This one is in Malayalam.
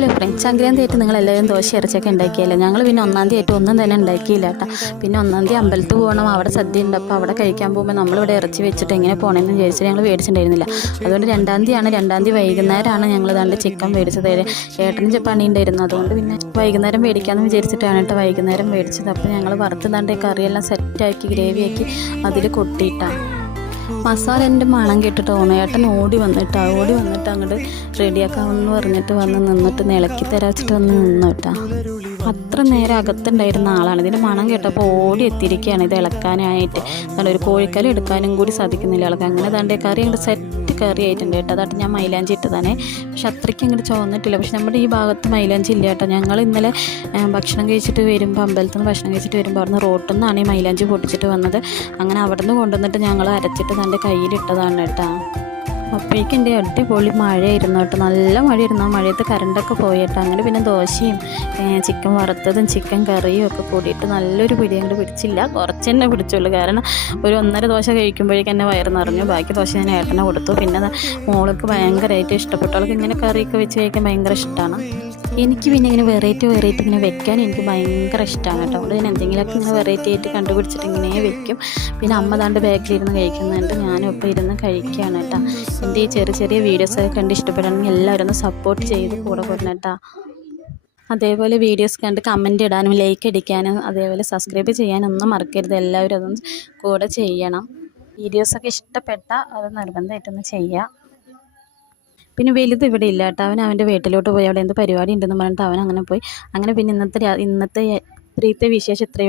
ഹലോ ഫ്രണ്ട്സ്, സംക്രാന്തി ആയിട്ട് നിങ്ങളെല്ലാവരും ദോശ ഇറച്ചിയൊക്കെ ഉണ്ടാക്കിയല്ലേ. ഞങ്ങൾ പിന്നെ ഒന്നാം തീയതി ആയിട്ട് ഒന്നും തന്നെ ഉണ്ടാക്കിയില്ല കേട്ടോ. പിന്നെ ഒന്നാം തീയതി അമ്പലത്തിൽ പോകണം, അവിടെ സദ്യ ഉണ്ട്. അപ്പോൾ അവിടെ കഴിക്കാൻ പോകുമ്പോൾ നമ്മളിവിടെ ഇറച്ചി വെച്ചിട്ട് എങ്ങനെ പോകണമെന്ന് വിചാരിച്ചിട്ട് ഞങ്ങൾ മേടിച്ചിട്ടുണ്ടായിരുന്നില്ല. അതുകൊണ്ട് രണ്ടാം തീയതി വൈകുന്നേരമാണ് ഞങ്ങൾ ദാണ്ട് ചിക്കൻ മേടിച്ചത്. ഏട്ടന് പണി ഉണ്ടായിരുന്നു, അതുകൊണ്ട് പിന്നെ വൈകുന്നേരം മേടിക്കാമെന്ന് വിചാരിച്ചിട്ടാണ് കേട്ടോ വൈകുന്നേരം മേടിച്ചത്. അപ്പോൾ ഞങ്ങൾ വറുത്ത് ദാണ്ട് കറിയെല്ലാം സെറ്റാക്കി ഗ്രേവിയാക്കി അതിൽ കൊട്ടിയിട്ടാണ്. മസാല എൻ്റെ മണം കേട്ടിട്ട് ഏട്ടൻ ഓടി വന്നിട്ട് അങ്ങോട്ട് റെഡിയാക്കാമെന്ന് പറഞ്ഞിട്ട് നിന്നിട്ട് ഇളക്കി തരാച്ചിട്ട് നിന്നു കേട്ടോ. അത്ര നേരം അകത്തുണ്ടായിരുന്ന ആളാണ്. ഇതിൻ്റെ മണം കേട്ടപ്പോൾ ഓടി എത്തിയിരിക്കുകയാണ് ഇത് ഇളക്കാനായിട്ട്. ഒരു കോഴിക്കല് എടുക്കാനും കൂടി സാധിക്കുന്നില്ല ഇളക്കാൻ. അങ്ങനെ ദാണ്ടേ കറി അങ്ങോട്ട് സെറ്റ് കറി ആയിട്ടുണ്ട് കേട്ടോ. അതായിട്ട് ഞാൻ മൈലാഞ്ചി ഇട്ടതാണ്. പക്ഷെ അത്രയ്ക്ക് അങ്ങോട്ട് ചോന്നിട്ടില്ല. പക്ഷെ നമ്മുടെ ഈ ഭാഗത്ത് മൈലാഞ്ചി ഇല്ല കേട്ടോ. ഞങ്ങൾ ഇന്നലെ ഭക്ഷണം കഴിച്ചിട്ട് വരുമ്പോൾ അമ്പലത്തിൽ നിന്ന് ഭക്ഷണം കഴിച്ചിട്ട് വരുമ്പോൾ അവിടുന്ന് റോട്ടിൽ നിന്നാണ് ഈ മൈലാഞ്ചി പൊട്ടിച്ചിട്ട് വന്നത്. അങ്ങനെ അവിടെ നിന്ന് കൊണ്ടുവന്നിട്ട് ഞങ്ങൾ അരച്ചിട്ട് തൻ്റെ കയ്യിലിട്ടതാണ് കേട്ടോ. അപ്പോഴേക്കും എൻ്റെ അടിപൊളി മഴയായിരുന്നു കേട്ടോ. നല്ല മഴയായിരുന്നു. ആ മഴയത്ത് കറണ്ടൊക്കെ പോയിട്ടോ. അങ്ങനെ പിന്നെ ദോശയും ചിക്കൻ വറുത്തതും ചിക്കൻ കറിയും ഒക്കെ കൂടിയിട്ട് നല്ലൊരു പിടി അങ്ങോട്ട് പിടിച്ചില്ല, കുറച്ച് തന്നെ പിടിച്ചുള്ളൂ. കാരണം ഒരു 1.5 ദോശ കഴിക്കുമ്പോഴേക്കും എന്നെ വയറ് നിറഞ്ഞു. ബാക്കി ദോശ ഞാൻ ഏട്ടനെ കൊടുത്തു. പിന്നെ മോൾക്ക് ഭയങ്കരമായിട്ട് ഇഷ്ടപ്പെട്ടു. അവൾക്ക് ഇങ്ങനെ കറിയൊക്കെ വെച്ച് കഴിക്കാൻ ഭയങ്കര ഇഷ്ടമാണ്. എനിക്ക് പിന്നെ ഇങ്ങനെ വെറൈറ്റി ഇങ്ങനെ വെക്കാൻ എനിക്ക് ഭയങ്കര ഇഷ്ടമാണ് കേട്ടോ. അതുകൊണ്ട് ഞാൻ എന്തെങ്കിലുമൊക്കെ ഇങ്ങനെ വെറൈറ്റി ആയിട്ട് കണ്ടുപിടിച്ചിട്ട് ഇങ്ങനെ വെക്കും. പിന്നെ അമ്മ ദാണ്ട് ബാക്കിലിരുന്ന് കഴിക്കുന്നുണ്ട്, ഞാനും ഒപ്പം ഇരുന്ന് കഴിക്കുകയാണ് കേട്ടോ. എൻ്റെ ഈ ചെറിയ വീഡിയോസൊക്കെ കണ്ട് ഇഷ്ടപ്പെടുകയാണെങ്കിൽ എല്ലാവരും ഒന്ന് സപ്പോർട്ട് ചെയ്ത് കൂടെ കൊടുക്കണം കേട്ടോ. അതേപോലെ വീഡിയോസ് കണ്ട് കമൻറ്റ് ഇടാനും ലൈക്ക് അടിക്കാനും അതേപോലെ സബ്സ്ക്രൈബ് ചെയ്യാനൊന്നും മറക്കരുത്. എല്ലാവരും അതൊന്നും കൂടെ ചെയ്യണം. വീഡിയോസൊക്കെ ഇഷ്ടപ്പെട്ടാൽ അത് നിർബന്ധമായിട്ടൊന്ന് ചെയ്യുക. പിന്നെ വലുത് ഇവിടെ ഇല്ല കേട്ടോ. അവൻ അവൻ്റെ വീട്ടിലോട്ട് പോയി അവിടെ എന്ത് പരിപാടി ഉണ്ടെന്ന് പറഞ്ഞിട്ട് അവൻ അങ്ങനെ പോയി. അങ്ങനെ പിന്നെ ഇന്നത്തെ ഇത്രയത്തെ വിശേഷം ഇത്രയേ